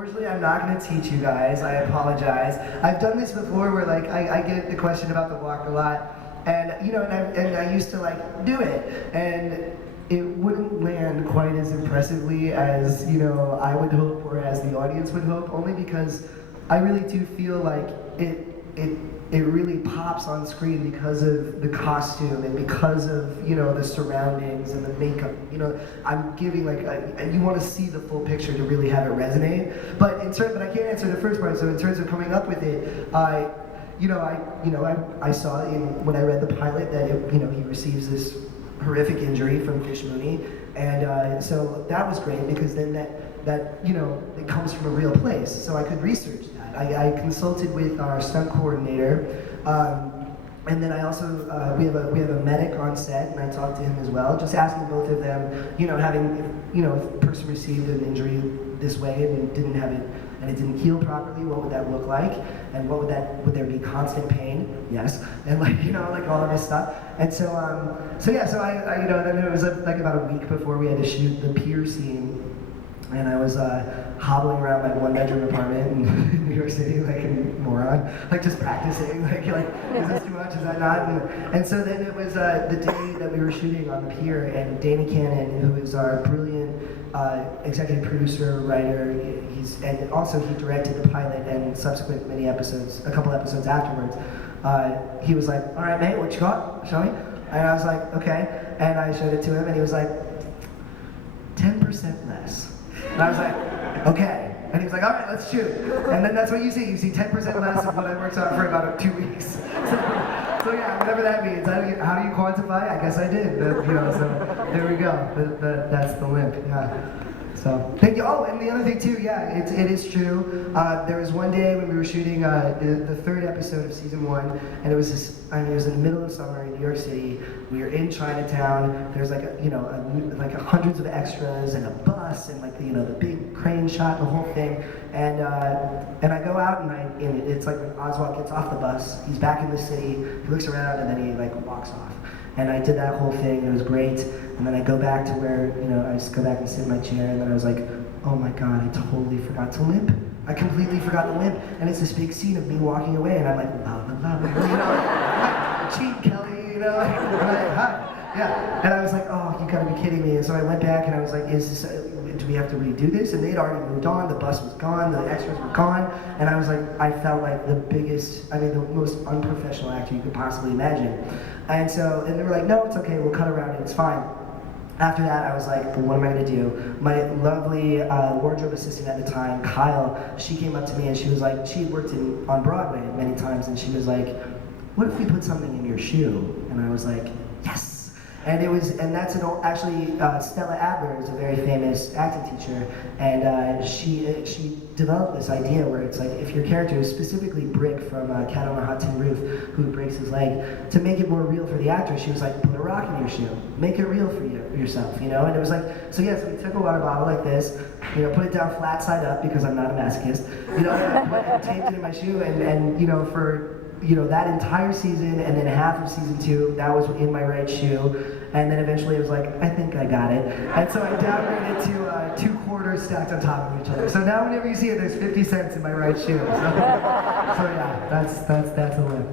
Unfortunately, I'm not going to teach you guys. I apologize. I've done this before where like I get the question about the walk a lot, and you know, and I used to like do it, and it wouldn't land quite as impressively as you know I would hope or as the audience would hope, only because I really do feel like it really pops on screen because of the costume and because of you know the surroundings and the makeup. You know, I'm giving like you want to see the full picture to really have it resonate. But but I can't answer the first part. So in terms of coming up with it, I saw when I read the pilot that he receives this horrific injury from Fish Mooney, and so that was great because then that it comes from a real place. So I could research that. I consulted with our stunt coordinator, and then I also we have a medic on set, and I talked to him as well, just asking both of them, if a person received an injury this way and didn't have it, and it didn't heal properly, what would that look like, and would there be constant pain? Yes, and like all of this stuff, and so I then it was like about a week before we had to shoot the pier scene. And I was hobbling around my one-bedroom apartment in New York City like a moron, like just practicing, like is this too much, is that not? And so then it was the day that we were shooting on the pier, and Danny Cannon, who is our brilliant executive producer, writer, and also he directed the pilot and subsequent a couple episodes afterwards. He was like, "All right, mate, what you got? Show me." And I was like, "Okay," and I showed it to him, and he was like, 10% less. And I was like, okay. And he was like, all right, let's shoot. And then that's what you see. You see 10% less of what I worked on for about 2 weeks. So yeah, whatever that means. How do you quantify? I guess I did. So there we go. That's the limp. Yeah. So thank you. Oh, and the other thing too, yeah, it is true. There was one day when we were shooting the third episode of season 1, and it was it was in the middle of summer in New York City. We were in Chinatown. There's like hundreds of extras and a bus and the big crane shot, the whole thing. And I go out and it's like when Oswald gets off the bus, he's back in the city. He looks around and then he walks off. And I did that whole thing, it was great. And then I go back to where, I just go back and sit in my chair, and then I was like, oh my God, I totally forgot to limp. I completely forgot to limp. And it's this big scene of me walking away, and I'm like, la la la, cheat Kelly, hi. Yeah, and I was like, oh, you gotta be kidding me. And so I went back and I was like, do we have to redo this? And they'd already moved on, the bus was gone, the extras were gone, and I was like, I felt like the most unprofessional actor you could possibly imagine. And they were like, no, it's okay, we'll cut around it, it's fine. After that, I was like, well, what am I gonna do? My lovely wardrobe assistant at the time, Kyle, she came up to me and she was like, she worked on Broadway many times, and she was like, what if we put something in your shoe? And I was like, yes. And that's actually Stella Adler is a very famous acting teacher, and she developed this idea where it's like if your character is specifically Brick from Cat on a Hot Tin Roof, who breaks his leg, to make it more real for the actor, she was like, put a rock in your shoe, make it real for yourself, And it was like, so we took a water bottle like this, put it down flat side up because I'm not a masochist, and taped it in my shoe, and for that entire season and then half of season 2, that was in my right shoe. And then eventually it was like, I think I got it. And so I downgraded to 2 quarters stacked on top of each other. So now whenever you see it, there's 50 cents in my right shoe. So yeah, that's a win.